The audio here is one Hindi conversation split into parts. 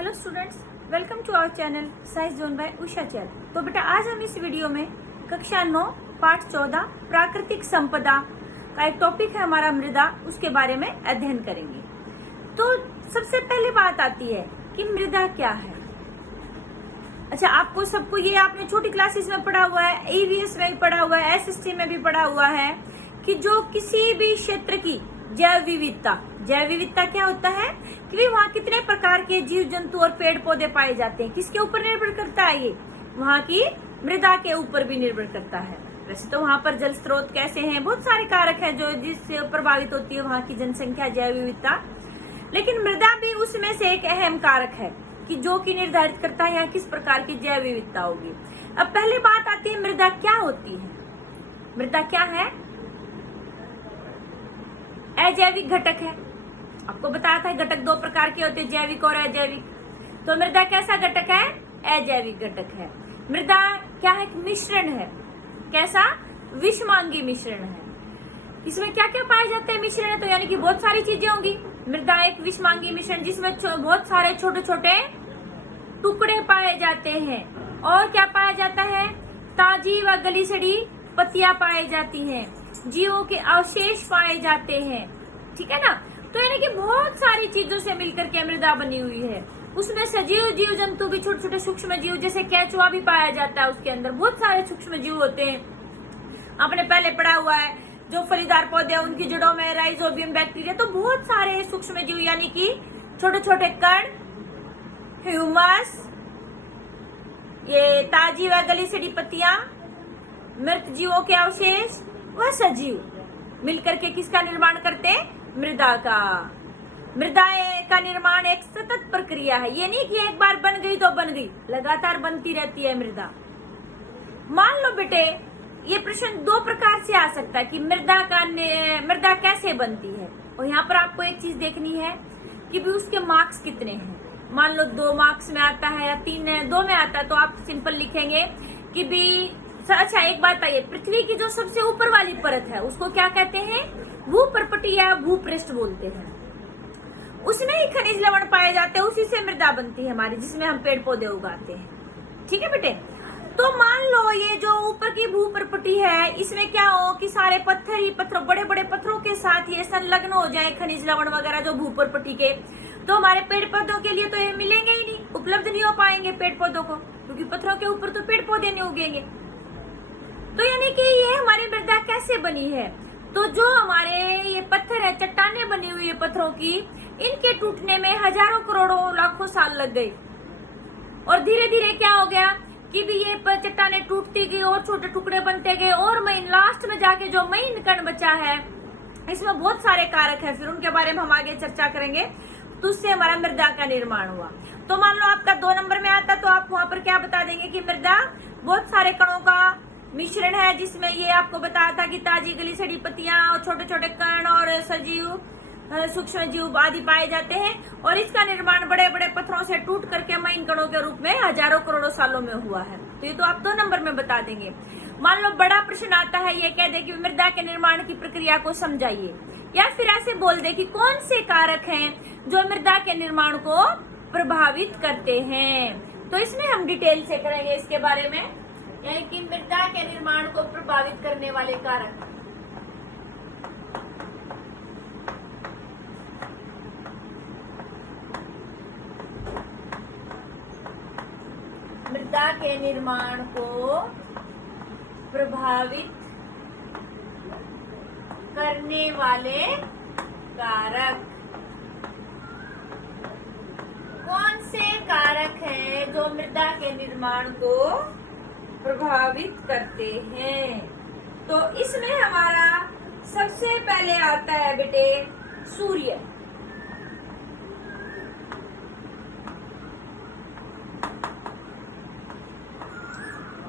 Hello students, welcome to our channel science zone by Usha Chail. तो बेटा आज हम इस वीडियो में कक्षा 9 पाठ 14 प्राकृतिक संपदा का एक टॉपिक है हमारा मृदा, उसके बारे में अध्ययन करेंगे। तो सबसे पहली बात आती है कि मृदा क्या है। अच्छा, आपको सबको ये आपने छोटी क्लासेस में पढ़ा हुआ है, ईवीएस में भी पढ़ा हुआ है, एसएसटी में भी पढ़ा हुआ है कि जो किसी भी क्षेत्र की जैव विविधता क्या होता है कि वहाँ कितने प्रकार के जीव जंतु और पेड़ पौधे पाए जाते हैं, किसके ऊपर निर्भर करता है ये, वहाँ की मृदा के ऊपर भी निर्भर करता है। वैसे तो वहाँ पर जल स्रोत कैसे हैं, बहुत सारे कारक हैं जो जिससे प्रभावित होती है वहाँ की जनसंख्या, जैव विविधता, लेकिन मृदा भी उसमें से एक अहम कारक है कि जो कि निर्धारित करता है यहाँ किस प्रकार की जैव विविधता होगी। अब पहली बात आती है मृदा क्या होती है। मृदा क्या है? अजैविक घटक है। आपको बताया था घटक दो प्रकार के होते हैं, जैविक और अजैविक। तो मृदा कैसा घटक है? अजैविक घटक है। मृदा क्या है? मिश्रण है। कैसा? विषमांगी मिश्रण है। इसमें क्या क्या पाए जाते हैं मिश्रण है? तो यानी कि बहुत सारी चीजें होंगी। मृदा एक विषमांगी मिश्रण जिसमें बहुत सारे छोटे छोटे टुकड़े पाए जाते हैं। और क्या पाया जाता है? ताजी व गली सड़ी पत्तियां पाई जाती हैं, जीवों के अवशेष पाए जाते हैं, ठीक है ना। तो यानी कि बहुत सारी चीजों से मिलकर के मृदा बनी हुई है। उसमें सजीव जीव जंतु भी, छोटे छोटे सूक्ष्म जीव जैसे केंचुआ भी पाया जाता है, उसके अंदर बहुत सारे सूक्ष्म जीव होते हैं। आपने पहले पढ़ा हुआ है जो फलीदार पौधे हैं उनकी जड़ों में राइजोबियम बैक्टीरिया, तो बहुत सारे सूक्ष्म जीव यानी कि छोटे छोटे कण, ह्यूमस, ये ताजी व गली सड़ी पत्तियां, मृत जीवों के अवशेष व सजीव मिलकर के किसका निर्माण करते हैं? मृदा का। मृदा का निर्माण एक सतत प्रक्रिया है, ये नहीं कि एक बार बन गई तो बन गई, लगातार बनती रहती है मृदा। मान लो बेटे, ये प्रश्न दो प्रकार से आ सकता है कि मृदा कैसे बनती है, और यहाँ पर आपको एक चीज देखनी है कि भी उसके मार्क्स कितने हैं। मान लो 2 मार्क्स में आता है या 3 है, 2 में आता है, तो आप सिंपल लिखेंगे कि भी अच्छा एक बात आइए, पृथ्वी की जो सबसे ऊपर वाली परत है उसको क्या कहते हैं? भूपर्पटी या भूपृष्ठ बोलते हैं। उसमें ही खनिज लवण पाए जाते हैं, उसी से मृदा बनती है हमारी, जिसमें हम पेड़ पौधे उगाते हैं, ठीक है बेटे। तो मान लो ये जो ऊपर की भूपर्पटी है, इसमें क्या हो कि सारे पत्थर ही पत्थर, बड़े बड़े पत्थरों के साथ ये संलग्न हो जाए खनिज लवण वगैरह जो भूपर्पटी के, तो हमारे पेड़ पौधों के लिए तो ये मिलेंगे ही नहीं, उपलब्ध नहीं हो पाएंगे पेड़ पौधों को, क्योंकि पत्थरों के ऊपर तो पेड़ पौधे नहीं उगेंगे। तो यानी कि ये हमारी मृदा कैसे बनी है? तो जो हमारे ये पत्थर है, चट्टानें बनी हुई है पत्थरों की, इनके टूटने में हजारों करोड़ों लाखों साल लग गए, और धीरे धीरे क्या हो गया कि भी ये चट्टानें टूटती गई और छोटे टुकड़े बनते गए, और लास्ट में जाके जो महीन कण बचा है, इसमें बहुत सारे कारक है, फिर उनके बारे में हम आगे चर्चा करेंगे। तो उससे हमारा मृदा का निर्माण हुआ। तो मान लो आपका 2 नंबर में आता, तो आप वहां पर क्या बता देंगे कि मृदा बहुत सारे कणों का मिश्रण है, जिसमें ये आपको बताया था कि ताजी गली सड़ी पत्तियां और छोटे छोटे कण और सजीव, सूक्ष्म जीव आदि पाए जाते हैं, और इसका निर्माण बड़े बड़े पत्थरों से टूट करके महीन कणों के रूप में हजारों करोड़ों सालों में हुआ है। तो ये तो आप 2 नंबर में बता देंगे। मान लो बड़ा प्रश्न आता है, ये कह दे कि मृदा के निर्माण की प्रक्रिया को समझाइए, या फिर ऐसे बोल दे कि कौन से कारक हैं जो मृदा के निर्माण को प्रभावित करते हैं। तो इसमें हम डिटेल से करेंगे इसके बारे में, यानी कि मृदा के निर्माण को प्रभावित करने वाले कारक। मृदा के निर्माण को प्रभावित करने वाले कारक कौन से कारक हैं जो मृदा के निर्माण को प्रभावित करते हैं? तो इसमें हमारा सबसे पहले आता है बेटे सूर्य।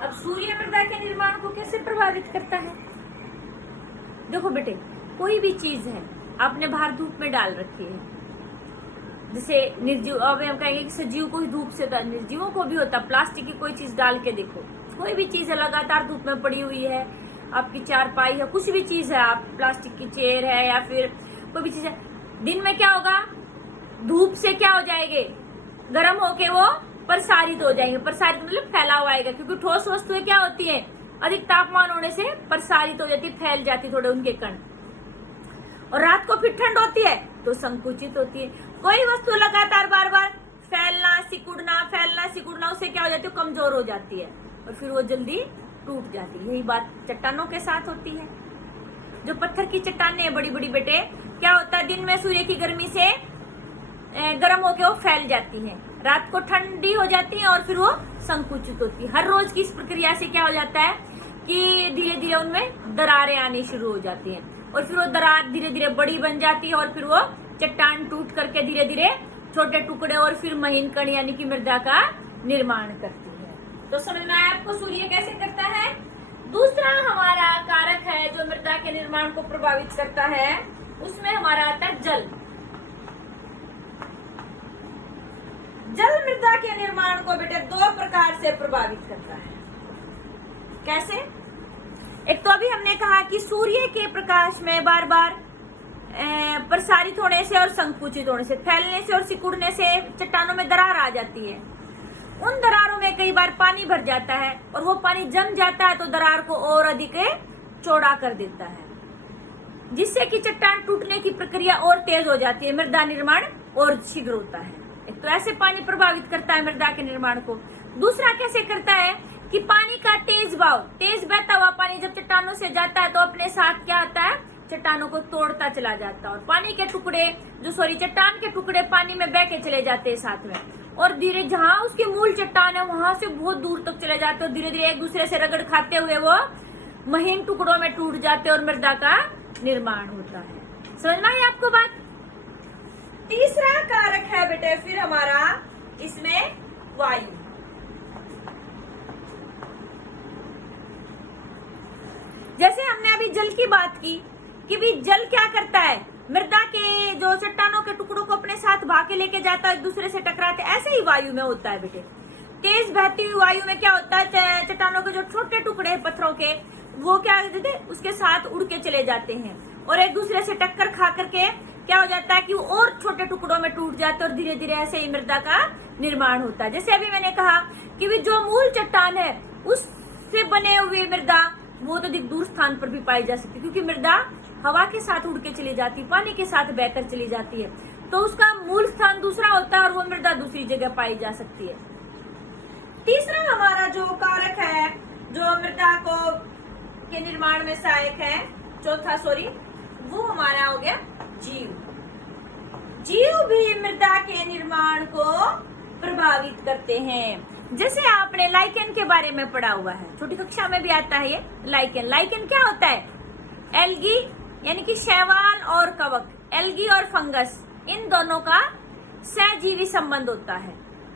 अब सूर्य मृदा के निर्माण को कैसे प्रभावित करता है? देखो बेटे, कोई भी चीज है आपने बाहर धूप में डाल रखी है, जैसे निर्जीव, अब हम कहेंगे कि सजीव को ही धूप से, निर्जीवों को भी होता, प्लास्टिक की कोई चीज डाल के देखो, कोई भी चीज है लगातार धूप में पड़ी हुई है, आपकी चारपाई है, कुछ भी चीज है, आप प्लास्टिक की चेयर है या फिर कोई भी चीज है, दिन में क्या होगा? धूप से क्या हो जाएंगे? गर्म होके वो प्रसारित हो जाएंगे। प्रसारित मतलब फैला हुआ आएगा, क्योंकि ठोस वस्तुएं क्या होती है, अधिक तापमान होने से प्रसारित हो जाती, फैल जाती थोड़े उनके कण। और रात को फिर ठंड होती है तो संकुचित होती है। कोई वस्तु लगातार बार बार फैलना सिकुड़ना उससे क्या हो जाती है, कमजोर हो जाती है और फिर वो जल्दी टूट जाती है। यही बात चट्टानों के साथ होती है। जो पत्थर की चट्टानें हैं बड़ी बड़ी बेटे, क्या होता है, दिन में सूर्य की गर्मी से गर्म होके वो फैल जाती है, रात को ठंडी हो जाती है और फिर वो संकुचित होती है। हर रोज की इस प्रक्रिया से क्या हो जाता है कि धीरे धीरे उनमें दरारें आनी शुरू हो जाती हैं और फिर वो दरार धीरे धीरे बड़ी बन जाती है और फिर वो चट्टान टूट करके धीरे धीरे छोटे टुकड़े और फिर महीन कण यानी कि मृदा का निर्माण करती है। तो समझ में आया आपको सूर्य कैसे करता है। दूसरा हमारा कारक है जो मृदा के निर्माण को प्रभावित करता है, उसमें हमारा आता है जल। जल मृदा के निर्माण को बेटे दो प्रकार से प्रभावित करता है। कैसे? एक तो अभी हमने कहा कि सूर्य के प्रकाश में बार बार प्रसारित होने से और संकुचित होने से, फैलने से और सिकुड़ने से चट्टानों में दरार आ जाती है। उन दरारों में कई बार पानी भर जाता है और वो पानी जम जाता है तो दरार को और अधिक चौड़ा कर देता है, जिससे कि चट्टान टूटने की प्रक्रिया और तेज हो जाती है, मृदा निर्माण और शीघ्र होता है। एक तो ऐसे पानी प्रभावित करता है मृदा के निर्माण को। दूसरा कैसे करता है कि पानी का तेज बहता हुआ पानी जब चट्टानों से जाता है तो अपने साथ क्या आता है, चट्टानों को तोड़ता चला जाता है और पानी के टुकड़े चट्टान के टुकड़े पानी में बह के चले जाते हैं साथ में, और धीरे जहां उसकी मूल चट्टान है वहां से बहुत दूर तक चले जाते हैं और धीरे धीरे एक दूसरे से रगड़ खाते हुए वो महीन टुकड़ों में टूट जाते हैं और मृदा का निर्माण होता है। समझ में आई आपको बात। तीसरा कारक है बेटे फिर हमारा इसमें वायु। जैसे हमने अभी जल की बात की कि भी जल क्या करता है, मृदा के जो चट्टानों के टुकड़ों को अपने साथ भाके लेके जाता है, एक दूसरे से टकराते, ऐसे ही वायु में होता है बेटे। तेज बहती हुई वायु में क्या होता है, चट्टानों के जो छोटे टुकड़े हैं पत्थरों के, वो क्या करते थे, उसके साथ उड़ के चले जाते हैं और एक दूसरे से टक्कर खा करके क्या हो जाता है कि वो और छोटे टुकड़ों में टूट जाते हैं और धीरे धीरे ऐसे ही मृदा का निर्माण होता है। जैसे अभी मैंने कहा कि भी जो मूल चट्टान है उससे बने हुए मृदा वो तो अधिक दूर स्थान पर भी पाई जा सकती है, क्योंकि मृदा हवा के साथ उड़ के चली जाती, पानी के साथ बहकर चली जाती है, तो उसका मूल स्थान दूसरा होता है और वो मृदा दूसरी जगह पाई जा सकती है। तीसरा हमारा जो कारक है जो मृदा को के निर्माण में सहायक है, वो हमारा हो गया जीव। जीव भी मृदा के निर्माण को प्रभावित करते हैं। जैसे आपने लाइकेन के बारे में पढ़ा हुआ है, छोटी कक्षा में भी आता है ये लाइकेन। लाइकेन क्या होता है, एल्गी यानी कि शैवाल और कवक, एल्गी और फंगस, इन दोनों का सहजीवी संबंध होता है,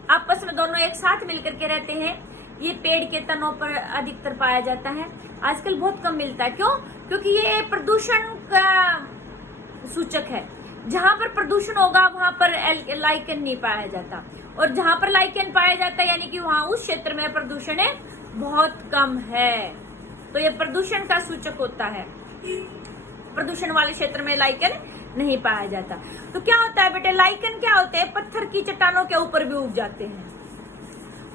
आपस में दोनों एक साथ मिलकर के रहते हैं। ये पेड़ के तनों पर अधिकतर पाया जाता है, आजकल बहुत कम मिलता है। क्यों? क्योंकि ये प्रदूषण का सूचक है। जहां पर प्रदूषण होगा वहां पर लाइकेन नहीं पाया जाता, और जहां पर लाइकेन पाया जाता है यानी कि वहां उस क्षेत्र में प्रदूषण बहुत कम है, तो ये प्रदूषण का सूचक होता है। प्रदूषण वाले क्षेत्र में लाइकेन नहीं पाया जाता। तो क्या होता है बेटे, लाइकेन क्या होते हैं, पत्थर की चट्टानों के ऊपर भी उग जाते हैं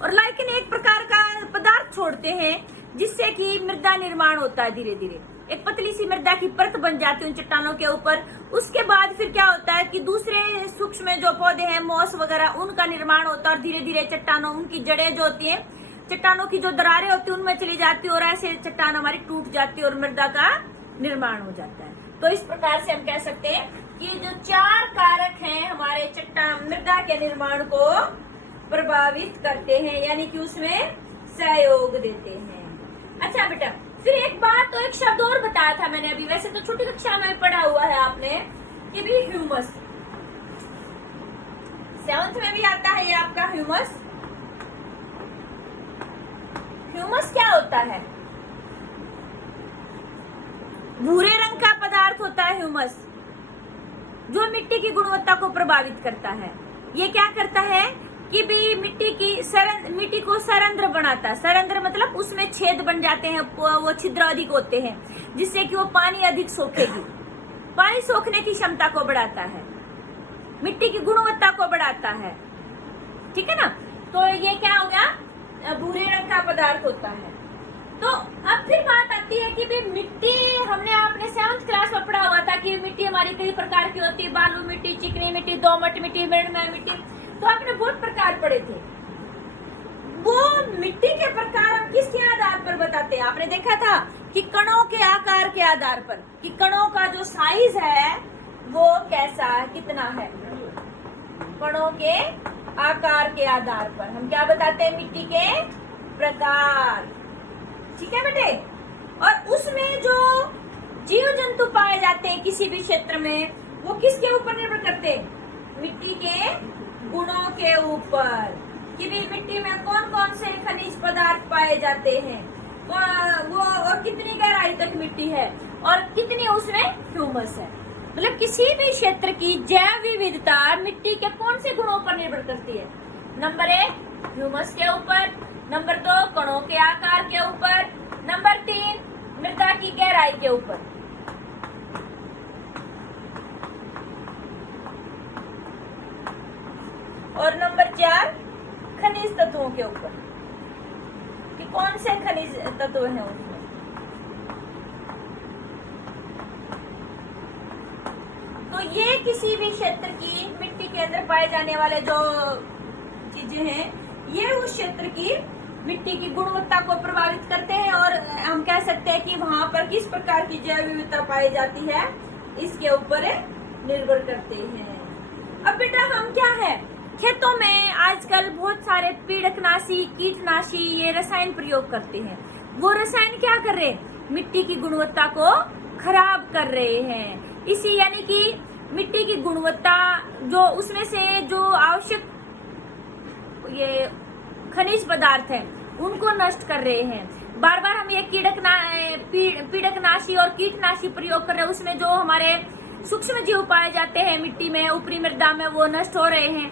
और लाइकेन एक प्रकार का पदार्थ छोड़ते हैं जिससे कि मृदा निर्माण होता है। धीरे धीरे एक पतली सी मृदा की परत बन जाती है उन चट्टानों के ऊपर। उसके बाद फिर क्या होता है कि दूसरे सूक्ष्म जो पौधे हैं, मॉस वगैरह, उनका निर्माण होता है और धीरे धीरे चट्टानों, उनकी जड़ें जो होती हैं, चट्टानों की जो दरारें होती है उनमें चली जाती है और ऐसे चट्टान हमारी टूट जाती है और मृदा का निर्माण हो जाता है। तो इस प्रकार से हम कह सकते हैं कि जो चार कारक हैं हमारे चट्टान मृदा के निर्माण को प्रभावित करते हैं, यानी कि उसमें सहयोग देते हैं। अच्छा बेटा, फिर एक बात तो एक शब्द और बताया था मैंने अभी, वैसे तो छोटी कक्षा में पढ़ा हुआ है आपने कि भी ह्यूमस, 7th में भी आता है ये आपका ह्यूमस। ह्यूमस क्या होता है, भूरे रंग का पदार्थ होता है ह्यूमस, जो मिट्टी की गुणवत्ता को प्रभावित करता है। ये क्या करता है कि भी मिट्टी को सरंध्र बनाता है। सरंध्र मतलब उसमें छेद बन जाते हैं, वो छिद्र अधिक होते हैं, जिससे कि वो पानी अधिक सोखेगी, पानी सोखने की क्षमता को बढ़ाता है, मिट्टी की गुणवत्ता को बढ़ाता है। ठीक है ना। तो ये क्या हो गया, भूरे रंग का पदार्थ होता है। तो अब फिर बात आती है कि भाई मिट्टी, हमने आपने 7th क्लास में पढ़ा हुआ था कि मिट्टी हमारी कई प्रकार की होती है, बालू मिट्टी, चिकनी मिट्टी, दोमट मिट्टी, मृणमय मिट्टी। तो आपने बहुत प्रकार पढ़े थे। वो मिट्टी के प्रकार हम किसके आधार पर बताते हैं? आपने देखा था कि कणों के आकार के आधार पर, कि कणों का जो साइज है वो कैसा है, कितना है। कणों के आकार के आधार पर हम क्या बताते हैं? मिट्टी के प्रकार। ठीक है बेटे। और उसमें जो जीव जंतु पाए जाते हैं किसी भी क्षेत्र में, वो किसके ऊपर निर्भर करते हैं? मिट्टी के गुणों के ऊपर, कि भी मिट्टी में कौन कौन से खनिज पदार्थ पाए जाते हैं, वो और कितनी गहराई तक मिट्टी है और कितनी उसमें ह्यूमस है। मतलब किसी भी क्षेत्र की जैव विविधता मिट्टी के कौन से गुणों पर निर्भर करती है? नंबर 1 ह्यूमस के ऊपर, नंबर 2 कणों के आकार के ऊपर, नंबर 3 मृदा की गहराई के ऊपर। और नंबर 4 खनिज तत्वों के ऊपर, कि कौन से खनिज तत्व हैं उसमें। तो ये किसी भी क्षेत्र की मिट्टी के अंदर पाए जाने वाले जो चीजें हैं, ये उस क्षेत्र की मिट्टी की गुणवत्ता को प्रभावित करते हैं। और हम कह सकते हैं कि वहां पर किस प्रकार की जैव विविधता पाई जाती है, इसके ऊपर निर्भर करते हैं। अब बेटा हम क्या है, खेतों में आजकल बहुत सारे पीड़कनाशी, कीटनाशी, ये रसायन प्रयोग करते हैं। वो रसायन क्या कर रहे हैं? मिट्टी की गुणवत्ता को खराब कर रहे हैं। इसी यानी कि मिट्टी की गुणवत्ता, जो उसमें से जो आवश्यक ये खनिज पदार्थ है उनको नष्ट कर रहे हैं। बार बार हम ये पीड़कनाशी और कीटनाशी प्रयोग कर रहे हैं, उसमें जो हमारे सूक्ष्म जीव पाए जाते हैं मिट्टी में, ऊपरी मृदा में, वो नष्ट हो रहे हैं।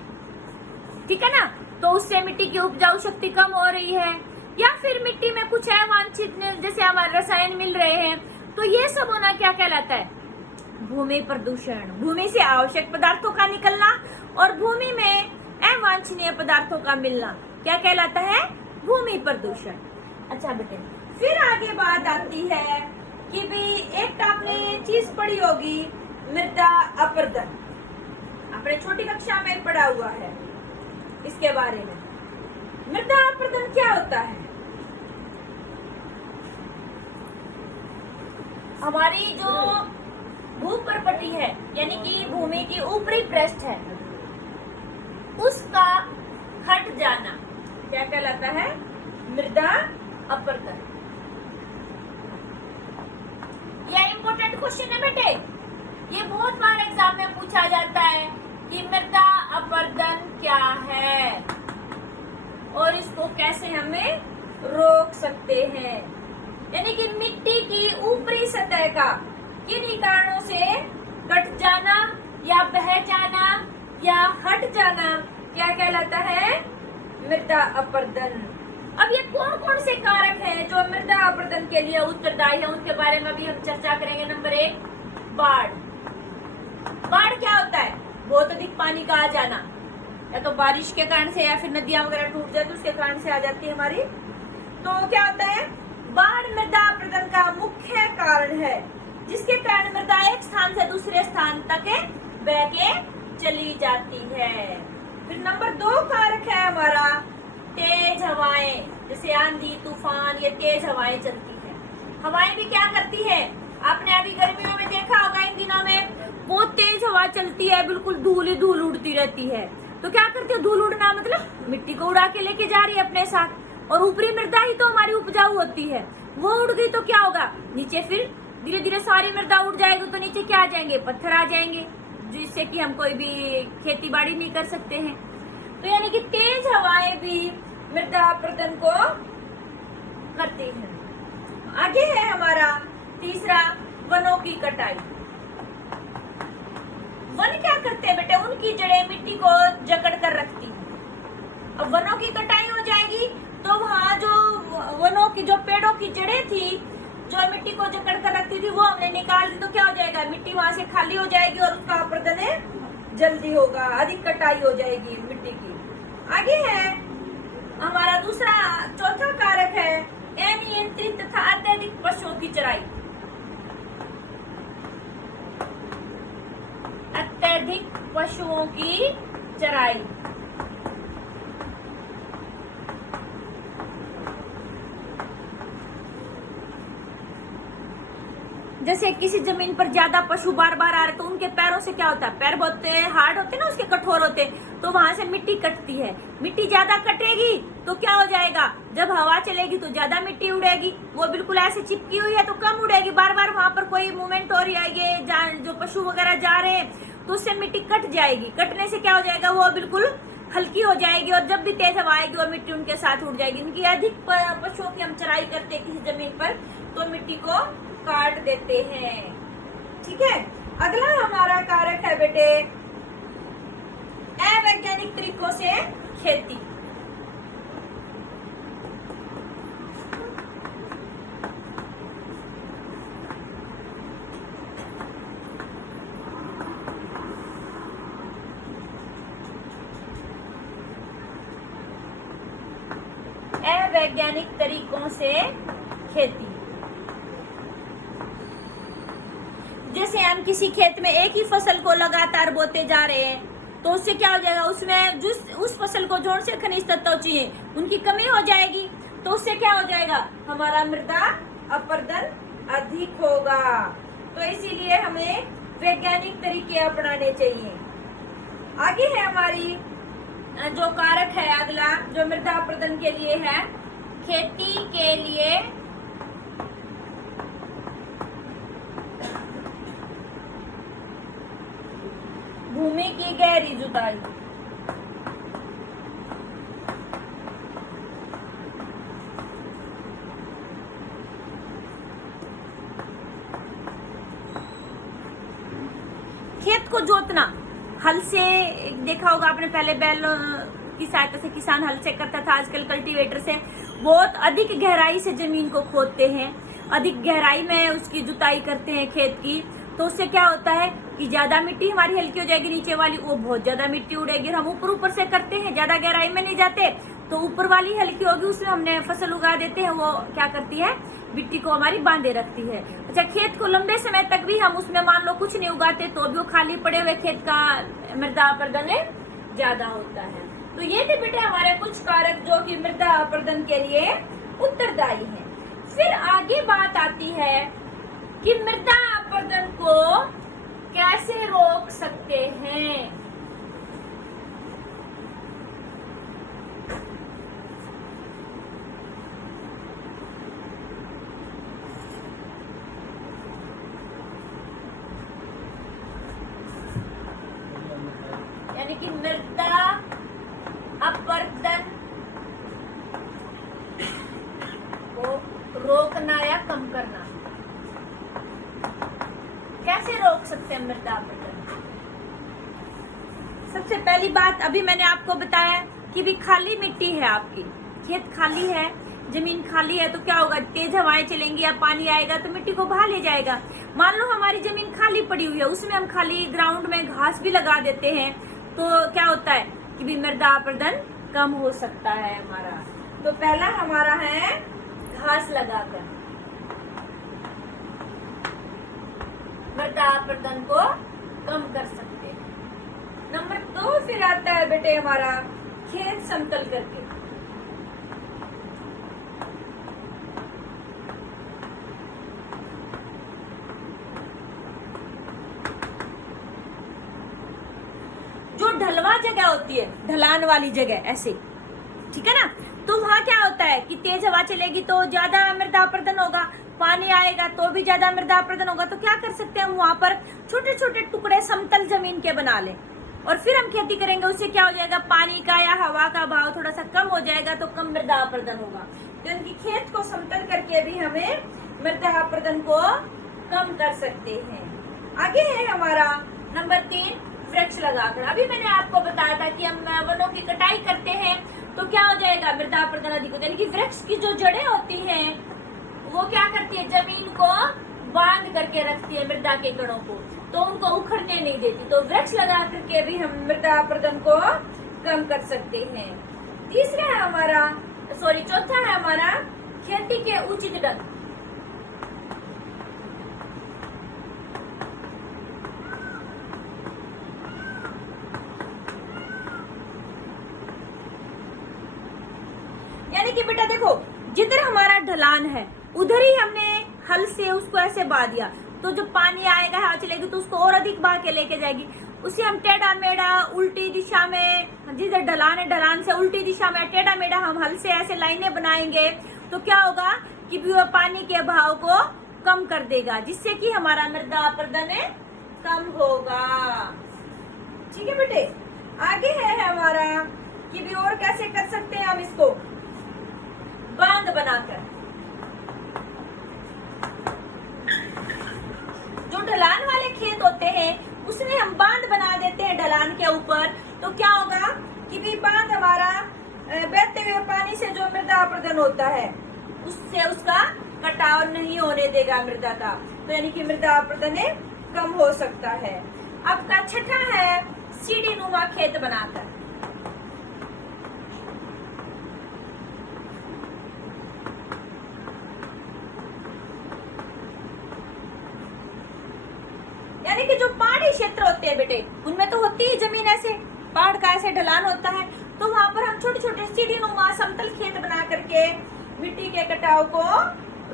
ठीक है ना। तो उससे मिट्टी की उपजाऊ शक्ति कम हो रही है, या फिर मिट्टी में कुछ अवांछित जैसे हमारे रसायन मिल रहे हैं। तो ये सब होना क्या कहलाता है? भूमि प्रदूषण। भूमि से आवश्यक पदार्थों का निकलना और भूमि में अवांछनीय पदार्थों का मिलना क्या कहलाता है? भूमि प्रदूषण। अच्छा बेटे, फिर आगे बात आती है कि भी एक आपने चीज पढ़ी होगी, मृदा अपरदन। आपने छोटी कक्षा में पढ़ा हुआ है इसके बारे में। मृदा अपरदन क्या होता है? हमारी जो भूपर्पटी है, यानी कि भूमि की ऊपरी पृष्ठ है, उसका हट जाना क्या कहलाता है? मृदा अपरदन। यह इंपॉर्टेंट क्वेश्चन है बेटे, ये बहुत बार एग्जाम में पूछा जाता है कि मृदा अपरदन क्या है और इसको कैसे हमें रोक सकते हैं। यानी कि मिट्टी की ऊपरी सतह का किन्हीं कारणों से कट जाना या बह जाना या हट जाना क्या कहलाता है? मृदा अपरदन। अब ये कौन कौन से कारक हैं जो मृदा अपरदन के लिए उत्तरदायी है, उनके बारे में भी हम चर्चा करेंगे। नंबर 1 बाढ़। बाढ़ क्या होता है? बहुत अधिक पानी का आ जाना, या तो बारिश के कारण से या फिर नदियां वगैरह टूट जाए तो उसके कारण से आ जाती है हमारी। तो क्या होता है? बाढ़ मृदा अपरदन का मुख्य कारण है, जिसके कारण मृदा एक स्थान से दूसरे स्थान तक बह के चली जाती है। फिर नंबर 2 कारक है हमारा तेज हवाएं, जैसे आंधी तूफान, ये तेज हवाएं चलती है। हवाएं भी क्या करती है? आपने अभी गर्मियों में देखा होगा, इन दिनों में बहुत तेज हवा चलती है, बिल्कुल धूल ही धूल उड़ती रहती है। तो क्या करती है? धूल उड़ना मतलब मिट्टी को उड़ा के लेके जा रही है अपने साथ, और ऊपरी मृदा ही तो हमारी उपजाऊ होती है, वो उड़ गई तो क्या होगा? नीचे फिर धीरे धीरे सारी मृदा उड़ जाएगी, तो नीचे क्या आ जाएंगे? पत्थर आ जाएंगे, जिससे कि हम कोई भी खेती बाड़ी नहीं कर सकते हैं। तो यानी कि तेज हवाएं भी मृदा अपरदन को करती हैं। आगे है हमारा तीसरा, वनों की कटाई। वन क्या करते हैं बेटे? उनकी जड़ें मिट्टी को जकड़ कर रखती हैं। अब वनों की कटाई हो जाएगी तो वहाँ जो वनों की, जो पेड़ों की जड़ें थी जो मिट्टी को जकड़ कर रखती थी, वो हमने निकाल दी, तो क्या हो जाएगा? मिट्टी वहां से खाली हो जाएगी और उसका अपरदन जल्दी होगा, अधिक कटाई हो जाएगी मिट्टी की। आगे की चराई, अत्यधिक पशुओं की चराई। जैसे किसी जमीन पर ज्यादा पशु बार बार आ रहे तो उनके पैरों से क्या होता है, पैर बहुत हार्ड होते हैं ना, उसके कठोर होते, तो वहां से मिट्टी कटती है। मिट्टी ज्यादा कटेगी तो क्या हो जाएगा, जब हवा चलेगी तो ज्यादा मिट्टी उड़ेगी। वो बिल्कुल ऐसे चिपकी हुई है तो कम उड़ेगी, बार बार वहां पर कोई मूवमेंट हो रही है, ये जो पशु वगैरह जा रहे हैं तो उससे मिट्टी कट जाएगी। कटने से क्या हो जाएगा, वो बिल्कुल हल्की हो जाएगी और जब भी तेज हवा आएगी और मिट्टी उनके साथ उड़ जाएगी। इनकी अधिक पशुओं की हम चराई करते हैं किसी जमीन पर तो मिट्टी को काट देते हैं। ठीक है, अगला हमारा कारक है बेटे अवैज्ञानिक तरीकों से खेती। अवैज्ञानिक तरीकों से खेती, जैसे हम किसी खेत में एक ही फसल को लगातार बोते जा रहे हैं तो उससे क्या हो जाएगा, उसमें उस फसल को जोड़ से खनिज तत्व चाहिए उनकी कमी हो जाएगी, तो उससे क्या हो जाएगा, हमारा मृदा अपरदन अधिक होगा। तो इसीलिए हमें वैज्ञानिक तरीके अपनाने चाहिए। आगे है हमारी जो कारक है अगला जो मृदा अपरदन के लिए है, खेती के लिए भूमि की गहरी जुताई। खेत को जोतना, हल से देखा होगा आपने, पहले बैल की सहायता से किसान हल से करता था, आजकल कल्टीवेटर से बहुत अधिक गहराई से जमीन को खोदते हैं, अधिक गहराई में उसकी जुताई करते हैं खेत की। तो उससे क्या होता है कि ज्यादा मिट्टी हमारी हल्की हो जाएगी, नीचे वाली वो बहुत ज्यादा मिट्टी उड़ेगी। हम ऊपर ऊपर से करते हैं, ज्यादा गहराई में नहीं जाते, तो ऊपर वाली हल्की होगी, उसमें हमने फसल उगा देते हैं, वो क्या करती है, मिट्टी को हमारी बांधे रखती है। अच्छा, खेत को लंबे समय तक भी हम उसमें मान लो कुछ नहीं उगाते तो भी वो खाली पड़े हुए खेत का मृदा अपरदन ज्यादा होता है। तो ये थे बेटे हमारे कुछ कारक जो कि मृदा अपरदन के लिए उत्तरदायी है। फिर आगे बात आती है कि मृदा अपरदन को कैसे रोक सकते हैं। यानी कि मृदा अपरदन को रोकना या कम करना। कैसे रोक सकते हैं मृदा अपरदन? सबसे पहली बात अभी मैंने आपको बताया कि भी खाली मिट्टी है, आपकी खेत खाली है, जमीन खाली है, तो क्या होगा, तेज हवाएं चलेंगी या पानी आएगा तो मिट्टी को बहा ले जाएगा। मान लो हमारी जमीन खाली पड़ी हुई है, उसमें हम खाली ग्राउंड में घास भी लगा देते हैं तो क्या होता है कि भी मृदा अपरदन कम हो सकता है हमारा। तो पहला हमारा है घास लगाकर मृदा अपरदन को कम कर सकते हैं। नंबर 2 फिर आता है बेटे हमारा खेत समतल करके। जो ढलवा जगह होती है, ढलान वाली जगह ऐसे, ठीक है ना, तो वहां क्या होता है कि तेज हवा चलेगी तो ज्यादा मृदा अपरदन होगा, पानी आएगा तो भी ज्यादा मृदा अपरदन होगा। तो क्या कर सकते हैं हम वहां पर छोटे छोटे टुकड़े समतल जमीन के बना लें और फिर हम खेती करेंगे। उससे क्या हो जाएगा, पानी का या हवा का भाव थोड़ा सा कम हो जाएगा तो कम मृदा अपरदन होगा। तो इनकी खेत को समतल करके भी हमें मृदा अपरदन को कम कर सकते हैं। आगे है हमारा नंबर 3 वृक्ष लगाकर। अभी मैंने आपको बताया था कि हम वनों की कटाई करते हैं तो क्या हो जाएगा, मृदा अपरदन अधिक होता है। यानी कि वृक्ष की जो जड़ें होती हैं वो क्या करती है, जमीन को बांध करके रखती है मृदा के कणों को, तो उनको उखड़ने नहीं देती। तो वृक्ष लगा करके भी हम मृदा अपरदन को कम कर सकते हैं। तीसरा है हमारा चौथा है हमारा खेती के उचित ढंग। यानी कि बेटा देखो, जिधर हमारा ढलान है उधर ही हमने हल से उसको ऐसे बहा दिया, तो जब पानी आएगा, हवा चलेगी तो उसको और अधिक बहा के लेके जाएगी। उसे हम टेढ़ा मेढ़ा उल्टी दिशा में, जिधर ढलान है ढलान से उल्टी दिशा में टेढ़ा मेढ़ा हम हल से ऐसे लाइनें बनाएंगे, तो क्या होगा कि वो पानी के बहाव को कम कर देगा, जिससे कि हमारा मृदा अपरदन कम होगा। ठीक है बेटे, आगे है हमारा कि भी और कैसे कर सकते हैं हम इसको, बांध बनाकर। जो ढलान वाले खेत होते हैं उसमें हम बांध बना देते हैं ढलान के ऊपर, तो क्या होगा कि भी बांध हमारा बहते हुए पानी से जो मृदा अपरदन होता है उससे उसका कटाव नहीं होने देगा मृदा का, तो यानी कि मृदा अपरदन कम हो सकता है। आपका छठा है सीढ़ी नुमा खेत बनाकर। यानी कि जो पहाड़ी क्षेत्र होते हैं बेटे, उनमें तो होती ही जमीन ऐसे पहाड़ का ऐसे ढलान होता है, तो वहां पर हम छोटे छोटे सीढ़ी नुमा समतल खेत बना करके मिट्टी के कटाव को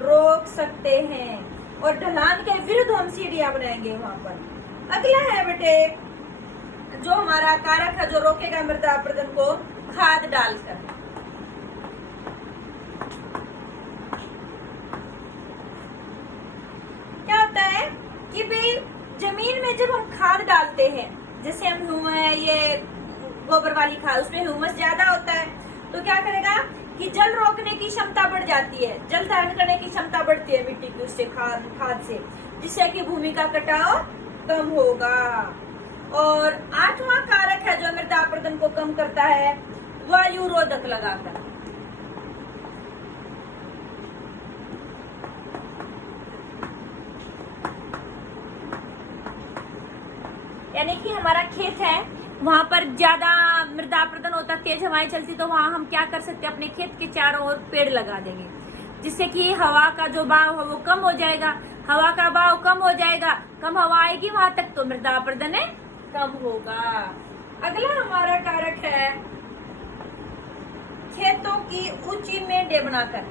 रोक सकते हैं, और ढलान के विरुद्ध हम सीढ़ियां बनाएंगे वहां पर। अगला है बेटे जो हमारा कारक है जो रोकेगा मृदा अपरदन को, खाद डालकर। क्या होता है कि भाई जमीन में जब हम खाद डालते हैं, जैसे हम ये गोबर वाली खाद, उसमें ह्यूमस ज्यादा होता है, तो क्या करेगा कि जल रोकने की क्षमता बढ़ जाती है, जल धारण करने की क्षमता बढ़ती है मिट्टी की उससे खाद से, जिससे कि भूमि का कटाव कम होगा। और आठवां कारक है जो मृदा अपरदन को कम करता है, वायु रोधक लगाकर। यानी कि हमारा खेत है, वहां पर ज्यादा मृदा अपरदन होता, तेज हवाएं चलती, तो वहां हम क्या कर सकते हैं, अपने खेत के चारों ओर पेड़ लगा देंगे, जिससे कि हवा का जो बहाव है वो कम हो जाएगा। हवा का बहाव कम हो जाएगा, कम हवा आएगी वहां तक, तो मृदा अपरदन कम होगा। अगला हमारा कारक है खेतों की ऊंची मेढ़े बनाकर।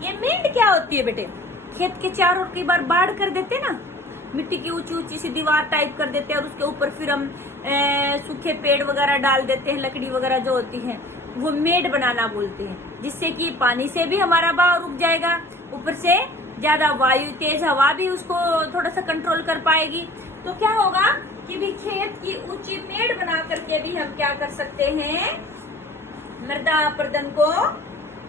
ये मेढ़ क्या होती है बेटे, खेत के चारों ओर कई बार बाढ़ कर देते ना, मिट्टी की ऊंची ऊंची सी दीवार टाइप कर देते हैं, और उसके ऊपर फिर हम सूखे पेड़ वगैरह डाल देते हैं, लकड़ी वगैरह जो होती है, वो मेढ़ बनाना बोलते हैं, जिससे कि पानी से भी हमारा बहाव रुक जाएगा, ऊपर से ज्यादा वायु तेज हवा भी उसको थोड़ा सा कंट्रोल कर पाएगी। तो क्या होगा कि भी खेत की ऊंची मेढ़ बना करके भी हम क्या कर सकते हैं, मृदा अपरदन को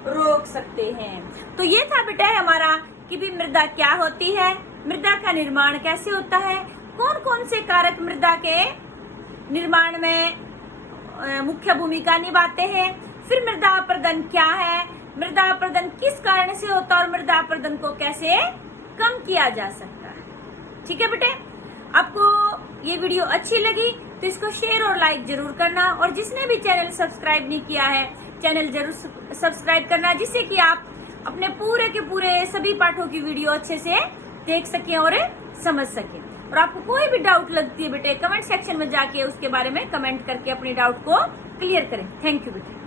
रोक सकते हैं। तो ये था बेटा हमारा कि भी मृदा क्या होती है, मृदा का निर्माण कैसे होता है, कौन कौन से कारक मृदा के निर्माण में मुख्य भूमिका निभाते हैं, फिर मृदा अपरदन क्या है, मृदा अपरदन किस कारण से होता है, और मृदा अपरदन को कैसे कम किया जा सकता है। ठीक है बेटे, आपको ये वीडियो अच्छी लगी तो इसको शेयर और लाइक जरूर करना, और जिसने भी चैनल सब्सक्राइब नहीं किया है चैनल जरूर सब्सक्राइब करना, जिससे कि आप अपने पूरे के पूरे सभी पाठों की वीडियो अच्छे से देख सकें और समझ सकें। और आपको कोई भी डाउट लगती है बेटे, कमेंट सेक्शन में जाके उसके बारे में कमेंट करके अपने डाउट को क्लियर करें। थैंक यू बेटे।